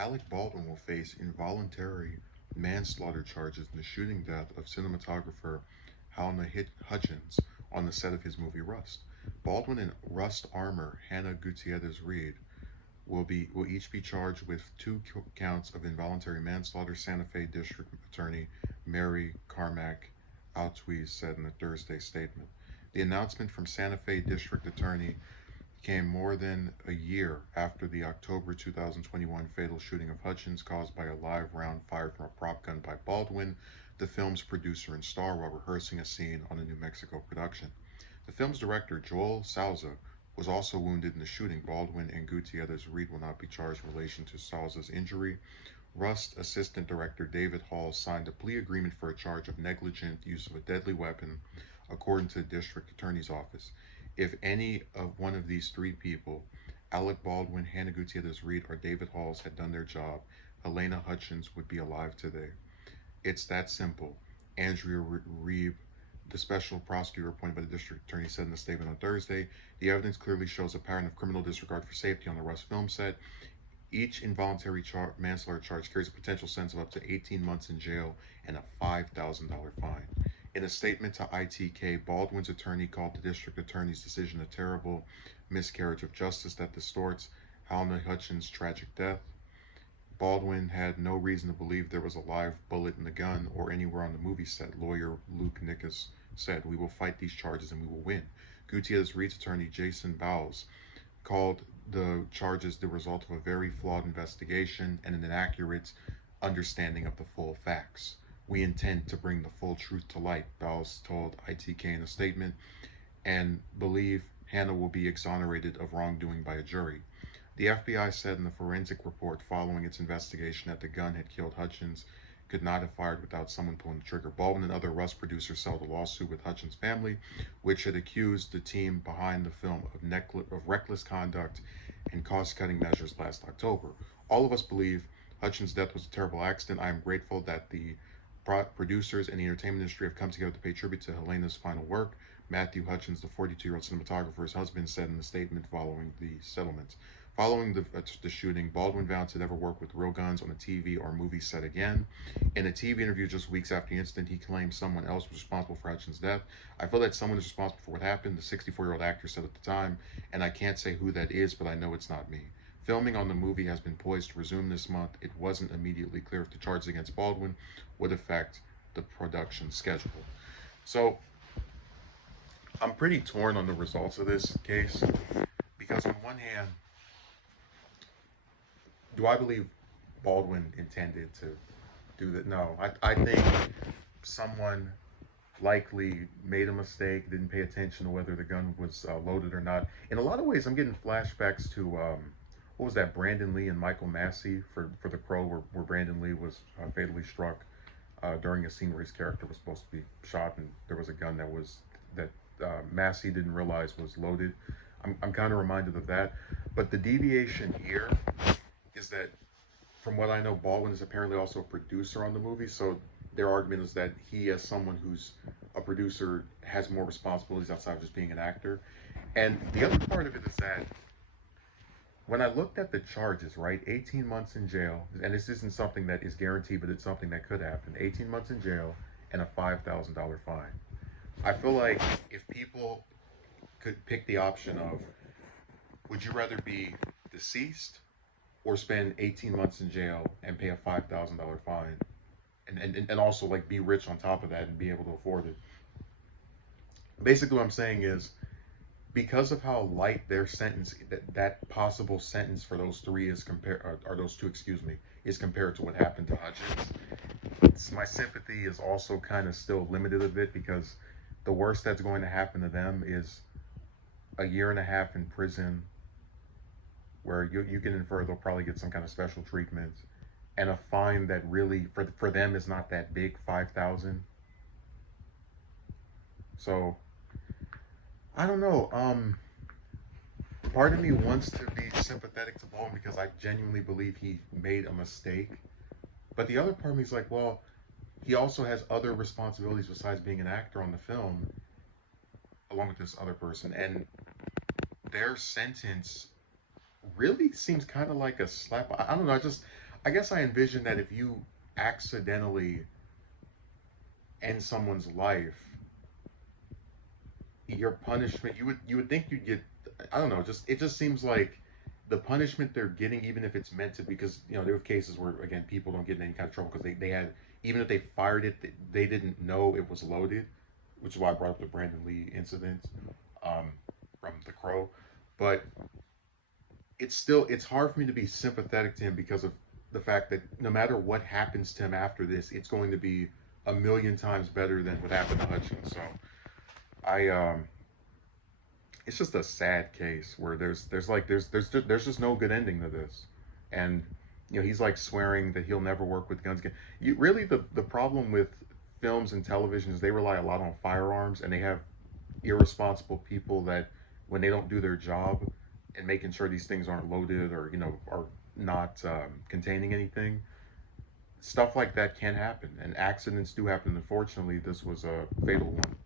Alec Baldwin will face involuntary manslaughter charges in the shooting death of cinematographer Hutchins on the set of his movie Rust. Baldwin and Rust armor Hannah Gutierrez Reed will each be charged with two counts of involuntary manslaughter. Santa Fe District Attorney Mary Carmack Altwies said in a Thursday statement. The announcement from Santa Fe District Attorney came more than a year after the October 2021 fatal shooting of Hutchins caused by a live round fired from a prop gun by Baldwin, the film's producer and star, while rehearsing a scene on a New Mexico production. The film's director, Joel Souza, was also wounded in the shooting. Baldwin and Gutierrez Reed will not be charged in relation to Souza's injury. Rust Assistant Director David Hall signed a plea agreement for a charge of negligent use of a deadly weapon, according to the district attorney's office. If any of one of these three people, Alec Baldwin, Hannah Gutierrez Reed, or David Halls, had done their job, Helena Hutchins would be alive today. It's that simple. Andrea Reeb, the special prosecutor appointed by the district attorney, said in a statement on Thursday, the evidence clearly shows a pattern of criminal disregard for safety on the Rust film set. Each involuntary manslaughter charge carries a potential sentence of up to 18 months in jail and a $5,000 fine. In a statement to ITK, Baldwin's attorney called the district attorney's decision a terrible miscarriage of justice that distorts Halna Hutchins' tragic death. Baldwin had no reason to believe there was a live bullet in the gun or anywhere on the movie set, lawyer Luke Nickus said. We will fight these charges and we will win. Gutierrez Reed's attorney, Jason Bowles, called the charges the result of a very flawed investigation and an inaccurate understanding of the full facts. We intend to bring the full truth to light, Bowles told ITK in a statement, and believe Hannah will be exonerated of wrongdoing by a jury. The FBI said in the forensic report following its investigation that the gun had killed Hutchins could not have fired without someone pulling the trigger. Baldwin and other Rust producers settled a lawsuit with Hutchins' family, which had accused the team behind the film of reckless conduct and cost-cutting measures last October. All of us believe Hutchins' death was a terrible accident. I am grateful that the producers and the entertainment industry have come together to pay tribute to Helena's final work, Matthew Hutchins, the 42-year-old cinematographer's husband, said in a statement following the settlement. Following the shooting, Baldwin vowed to never work with real guns on a TV or movie set again. In a TV interview just weeks after the incident, he claimed someone else was responsible for Hutchins' death. I feel that someone is responsible for what happened, the 64-year-old actor said at the time, and I can't say who that is, but I know it's not me. Filming on the movie has been poised to resume this month. It wasn't immediately clear if the charges against Baldwin would affect the production schedule. So I'm pretty torn on the results of this case because on one hand, do I believe Baldwin intended to do that? No, I think someone likely made a mistake, didn't pay attention to whether the gun was loaded or not. In a lot of ways, I'm getting flashbacks to what was that, Brandon Lee and Michael Massey for The Crow, where Brandon Lee was fatally struck during a scene where his character was supposed to be shot, and there was a gun that Massey didn't realize was loaded. I'm kind of reminded of that. But the deviation here is that, from what I know, Baldwin is apparently also a producer on the movie. So their argument is that he, as someone who's a producer, has more responsibilities outside of just being an actor. And the other part of it is that when I looked at the charges, right, 18 months in jail, and this isn't something that is guaranteed, but it's something that could happen. 18 months in jail and a $5,000 fine. I feel like if people could pick the option of, would you rather be deceased or spend 18 months in jail and pay a $5,000 fine, and also like be rich on top of that and be able to afford it? Basically, what I'm saying is, because of how light their sentence, that possible sentence for those three is compared, or those two, excuse me, is compared to what happened to Hutchins. My sympathy is also kind of still limited a bit, because the worst that's going to happen to them is a year and a half in prison, where you can infer they'll probably get some kind of special treatment, and a fine that really for them is not that big, 5,000. So I don't know. Part of me wants to be sympathetic to Baldwin because I genuinely believe he made a mistake, but the other part of me is like, well, he also has other responsibilities besides being an actor on the film, along with this other person, and their sentence really seems kind of like a slap. I don't know. I guess I envision that if you accidentally end someone's life, your punishment, you would think you'd get, I don't know, just it just seems like the punishment they're getting, even if it's meant to, because there were cases where, again, people don't get in any kind of trouble because they had, even if they fired it, they didn't know it was loaded, which is why I brought up the Brandon Lee incident, um, from The Crow. But it's hard for me to be sympathetic to him because of the fact that no matter what happens to him after this, it's going to be a million times better than what happened to Hutchins. So I it's just a sad case where there's just no good ending to this, and he's like swearing that he'll never work with guns again. You really, the problem with films and television is they rely a lot on firearms, and they have irresponsible people that when they don't do their job and making sure these things aren't loaded or are not containing anything, stuff like that can happen, and accidents do happen. Unfortunately, this was a fatal one.